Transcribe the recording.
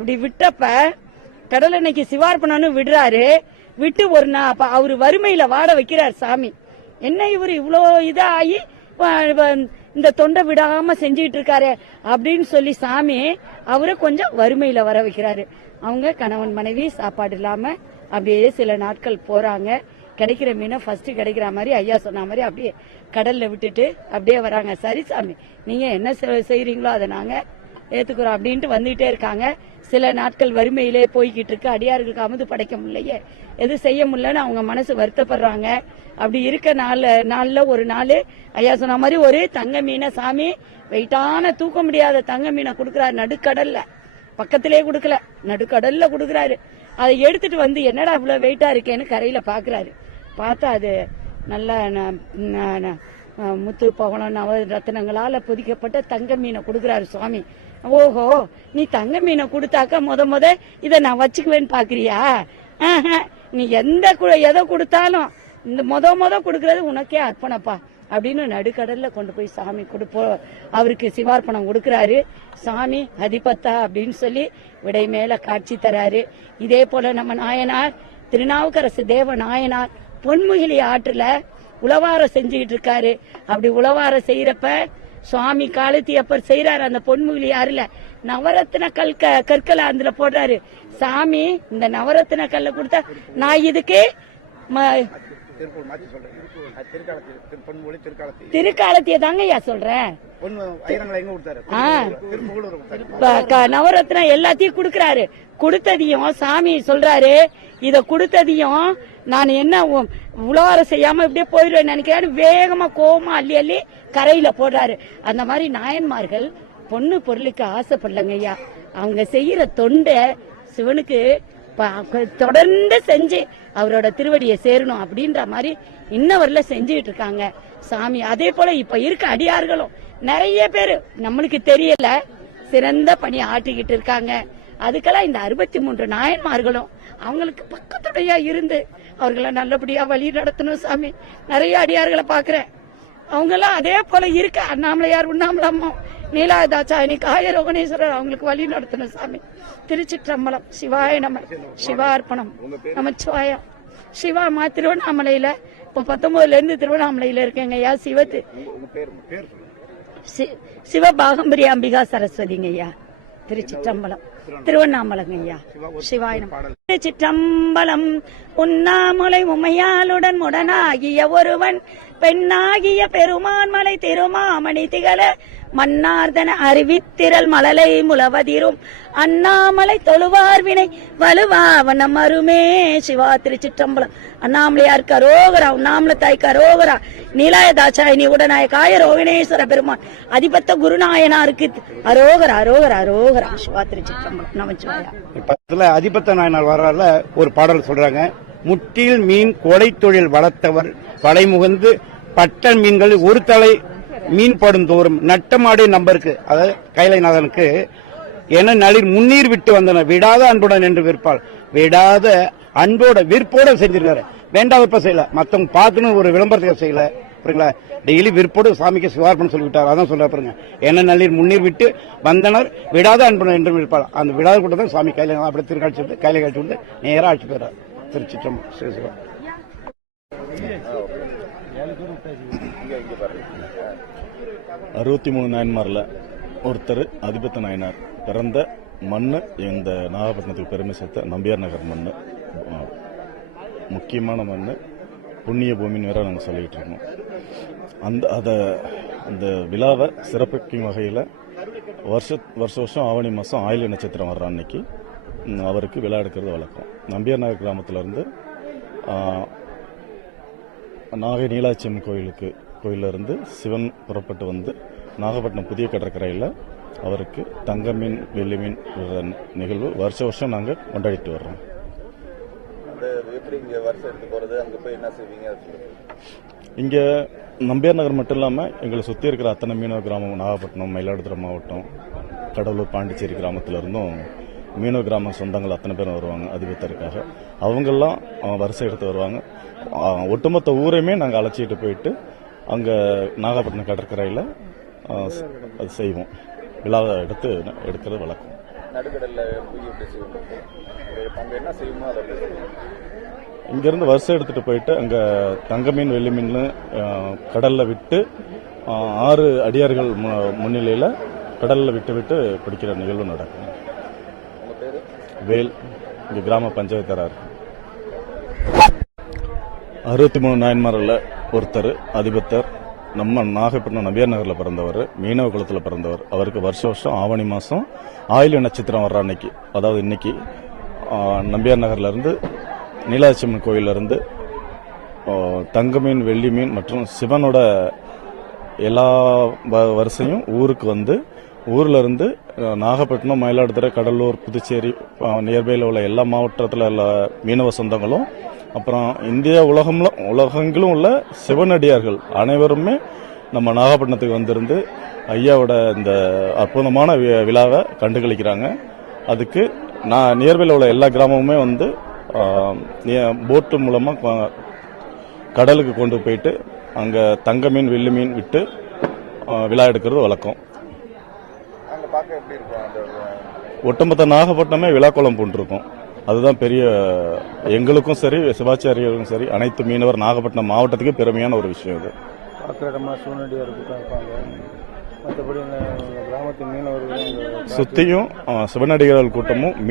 அப்படி விட்டப்ப அன்னைக்கு சிவார்ப்பணம்னு விடுறாரு விட்டு ஒரு நாள் அப்ப அவரு வறுமையில வாட வைக்கிறார் சாமி. என்ன இவர் இவ்வளோ இதாகி இந்த தொண்டை விடாம செஞ்சுக்கிட்டு இருக்காரு அப்படின்னு சொல்லி சாமி அவரை கொஞ்சம் வறுமையில வர வைக்கிறாரு. அவங்க கணவன் மனைவி சாப்பாடு இல்லாம அப்படியே சில நாட்கள் போறாங்க. கிடைக்கிற மீனை ஃபர்ஸ்ட் கிடைக்கிற மாதிரி ஐயா சொன்ன மாதிரி அப்படியே கடல்ல விட்டுட்டு அப்படியே வராங்க. சரி சாமி நீங்க என்ன செய்யறீங்களோ அதை நாங்க ஏத்துக்கிறோம் அப்படின்ட்டு வந்துகிட்டே இருக்காங்க. சில நாட்கள் வறுமையிலே போய்கிட்டு இருக்கு. அடியார்களுக்கு அமுது படைக்க முடியலையே எது செய்ய முடியலன்னு அவங்க மனசு வருத்தப்படுறாங்க. அப்படி இருக்க நாள் நாள்ல ஒரு நாள் ஐயா சொன்ன மாதிரி ஒரு தங்க மீனை சாமி வெயிட்டான தூக்க முடியாத தங்க மீனை கொடுக்குறாரு நடுக்கடல்ல. பக்கத்திலே கொடுக்கல. நடுக்கடல்ல கொடுக்குறாரு. அதை எடுத்துட்டு வந்து என்னடா இவ்வளோ வெயிட்டா இருக்கேன்னு கரையில பாக்குறாரு. பார்த்தா அது நல்ல முத்து பவனம் நவ ரத்தினங்களால பொதிக்கப்பட்ட தங்க மீனை கொடுக்குறாரு சுவாமி. ஓஹோ நீ தங்க மீனை கொடுத்தாக்க முத முத இதை நான் வச்சுக்குவேன்னு பாக்குறியா? நீ எந்த எதை கொடுத்தாலும் இந்த முத முத கொடுக்கறது உனக்கே அர்ப்பணப்பா அப்படின்னு நடுக்கடல்ல கொண்டு போய் சாமி கொடுப்போம் அவருக்கு சிவார்ப்பணம் கொடுக்கறாரு. சாமி அதிபத்தா அப்படின்னு சொல்லி விடை மேல காட்சி தராரு. இதே போல நம்ம நாயனார் திருநாவுக்கரசு தேவ நாயனார் பொன்முகிலி ஆற்றுல உழவாரம் செஞ்சுக்கிட்டு இருக்காரு. அப்படி உழவாரம் செய்யறப்ப சுவாமி காலத்தி அப்பர் செய்யறாரு அந்த பொன்முகிலி யாருல நவரத்ன கல் க- கற்களை அதுல போடுறாரு. சாமி இந்த நவரத்ன கல்ல கொடுத்தா நான் இதுக்கு திருக்காலத்திய தாங்க ஐயா சொல்றேன். பொண்ணு க- நவரத்னம் எல்லாத்தையும் குடுக்கறாரு. கொடுத்ததையும் சாமி சொல்றாரு. இத கொடுத்ததையும் நான் என்ன உழவாரம் செய்யாம இப்படியே போயிடுவேன் நினைக்கிறேன் வேகமா கோமா அள்ளி அள்ளி கரையில போடுறாரு. அந்த மாதிரி நாயன்மார்கள் பொண்ணு பொருளுக்கு ஆசைப்படலங்க ஐயா. அவங்க செய்யற தொண்டை சிவனுக்கு ப- தொடர்ந்து செஞ்சு அவரோட திருவடியை சேரணும் அப்படின்ற மாதிரி இன்னவரில் செஞ்சுட்டு இருக்காங்க. சாமி அதே போல இப்ப இருக்க அடியார்களும் நிறைய பேர் நம்மளுக்கு தெரியல. சிறந்த பணி ஆட்டிக்கிட்டு இருக்காங்க. அதுக்கெல்லாம் இந்த அறுபத்தி மூன்று நாயன்மார்களும் அவங்களுக்கு பக்கத்துடையா இருந்து அவர்களை நல்லபடியா வழி நடத்தணும் சாமி. நிறைய அடியார்களை பாக்குறேன் அவங்கெல்லாம் அதே போல இருக்க அண்ணாமலையார் உண்ணாமலம்மோ காய காயரோகணேஸ்வரர் அவங்களுக்கு வழி நடத்தணும் சாமி. திருச்சிற்றம்பலம் சிவாய நம சிவார்ப்பணம் நமச்சிவாயம். சிவா மா திருவண்ணாமலையில இப்போ பத்தொன்பதுல இருந்து திருவண்ணாமலையில இருக்கேங்க ஐயா சிவத்து. சிவபாகம்பரி அம்பிகா சரஸ்வதிங்க ஐயா திருச்சிற்றம்பலம். திருவண்ணாமலைங்க ஐயா. சிவாயனம் சிற்றம்பலம். உண்ணாமலை உமையாளுடன் உடனாகிய ஒருவன் பெண்ணாகிய பெருமான் மலை திருமாமணி திகழ மன்னார்தன அறிவித்திரல் மலலை முழவதிரும் அண்ணாமலை தொழுவார் வினை வலுவாவனம் அருமே சிவா திருச்சிற்றம்பலம். அண்ணாமலையாருக்கு அரோகரா உண்ணாமல தாய்க்கு அரோகரா நீலாயதாச்சாயினி உடனாய காய ரோகிணேஸ்வர பெருமான் அதிபத்த குருநாயனாருக்கு அரோகரா அரோகரா அரோகரா சிவா திருச்சிற்றம்பலம். நமச்சிவாயா. அதிபத்த நாயனார் வர்றாருல ஒரு பாடல் சொல்றாங்க முட்டில் மீன் கொடை தொழில் வளர்த்தவர் படைமுகந்து பட்ட மீன்கள் ஒரு தலை மீன் படும் தோறும் நட்டமாடே நம்பருக்கு அதாவது கைலைநாதனுக்கு என நளிர் முன்னீர் விட்டு வந்தன விடாத அன்புடன் என்று விற்பாள் விடாத அன்போட விற்போட செஞ்சிருக்காரு. வேண்டாம் விற்ப செய்யல. மத்தவங்க பார்க்கணும் ஒரு விளம்பரத்துக்கு செய்யல. புரியுங்களா? டெய்லி விற்போடு சாமிக்கு சிவார்ப்பணம் சொல்லிவிட்டார். அதான் சொல்ல பாருங்க. என்ன நல்லீர் முன்னீர் விட்டு வந்தனர் விடாத அன்பனர் என்று இருப்பார். அந்த விடாத கூட தான் சாமி கையில அப்படி திருக்காட்சி விட்டு கையில காட்சி விட்டு நேராக ஆட்சி போயிறார் திருச்சி ஸ்ரீ சிவா. அறுபத்தி மூணு நாயன்மாரில் ஒருத்தர் அதிபத்த நாயனார் பிறந்த மண் இந்த நாகப்பட்டினத்துக்கு பெருமை சேர்த்த நம்பியார் நகர் மண் முக்கியமான மண் புண்ணிய பூமின்னு வேற நாங்கள் சொல்லிக்கிட்டு இருக்கோம். அந்த அதை அந்த விழாவை சிறப்பிக்கும் வகையில் வருஷ வருஷ வருஷம் ஆவணி மாதம் ஆயுள் நட்சத்திரம் வர்ற அன்னைக்கு அவருக்கு விழா எடுக்கிறது வழக்கம். நம்பியார் நகர் கிராமத்திலேருந்து நாகை நீலாச்சியம் கோயிலுக்கு கோயில்ல இருந்து சிவன் புறப்பட்டு வந்து நாகப்பட்டினம் புதிய கடற்கரையில் அவருக்கு தங்க மீன் வெள்ளி மீன் நிகழ்வு வருஷ வருஷம் நாங்கள் கொண்டாடிட்டு வர்றோம். எப்படி வருஷம் எடுத்து போறது? போய் என்ன செய்வீங்க? இங்கே நம்பியார் நகர் மட்டும் இல்லாமல் எங்களை சுற்றி இருக்கிற அத்தனை மீனவ கிராமம் நாகப்பட்டினம் மயிலாடுதுறை மாவட்டம் கடலூர் பாண்டிச்சேரி கிராமத்துல இருந்தும் மீனவ கிராம சொந்தங்கள் அத்தனை பேரும் வருவாங்க அதிபத்தருக்காக அவங்கெல்லாம் வரிசை எடுத்து வருவாங்க. ஒட்டுமொத்த ஊரையுமே நாங்கள் அழைச்சிட்டு போயிட்டு அங்கே நாகப்பட்டினம் கடற்கரையில் அது செய்வோம். விழாவை எடுத்து எடுக்கிறது வழக்கம். நடுக்கடல்ல என்ன செய்யுமோ அதை இங்கேருந்து வருஷம் எடுத்துகிட்டு போயிட்டு அங்கே தங்க மீன் வெள்ளி மீன் கடலில் கடல்ல விட்டு ஆறு அடியார்கள் மு- கடலில் விட்டு விட்டு பிடிக்கிற நிகழ்வு நடக்கும். வேல் இங்கே கிராம பஞ்சாயத்தரார். அறுபத்தி மூணு நாயன்மாரில் ஒருத்தர் அதிபத்தர் நம்ம நாகப்பட்டினம் நம்பியார் நகரில் பிறந்தவர் மீனவ குளத்தில் பிறந்தவர். அவருக்கு வருஷ வருஷம் ஆவணி மாதம் ஆயுள நட்சத்திரம் வர்ற அன்னைக்கு அதாவது இன்னைக்கு நம்பியார் நகர்லேருந்து இருந்து கோயிலிருந்து கோயில்ல இருந்து தங்க மீன் வெள்ளி மீன் மற்றும் சிவனோட எல்லா வ- வரிசையும் ஊருக்கு வந்து ஊரில் இருந்து நாகப்பட்டினம் மயிலாடுதுறை கடலூர் புதுச்சேரி நியர்பையில் உள்ள எல்லா மாவட்டத்தில் உள்ள மீனவ சொந்தங்களும் அப்புறம் இந்தியா உலகம்ல உலகங்களும் உள்ள சிவனடியார்கள் அனைவருமே நம்ம நாகப்பட்டினத்துக்கு வந்திருந்து ஐயாவோட இந்த அற்புதமான வி- விழாவை கண்டுகளிக்கிறாங்க. அதுக்கு நான் நியர்பையில் உள்ள எல்லா கிராமமுமே வந்து போட்டு மூலமாக கடலுக்கு கொண்டு போயிட்டு அங்கே தங்க மீன் வெள்ளி மீன் விட்டு விழா எடுக்கிறது வழக்கம். ஒட்டுமொத்த நாகப்பட்டினமே விழாக்கோலம் பூண்டிருக்கும் அதுதான் பெரிய எங்களுக்கும் சரி சிவாச்சாரியர்களுக்கும் சரி அனைத்து மீனவர் நாகப்பட்டினம் மாவட்டத்துக்கு பெருமையான ஒரு விஷயம் இது. சுத்தியும் சிவனடிகள் கூட்டமும் மீன்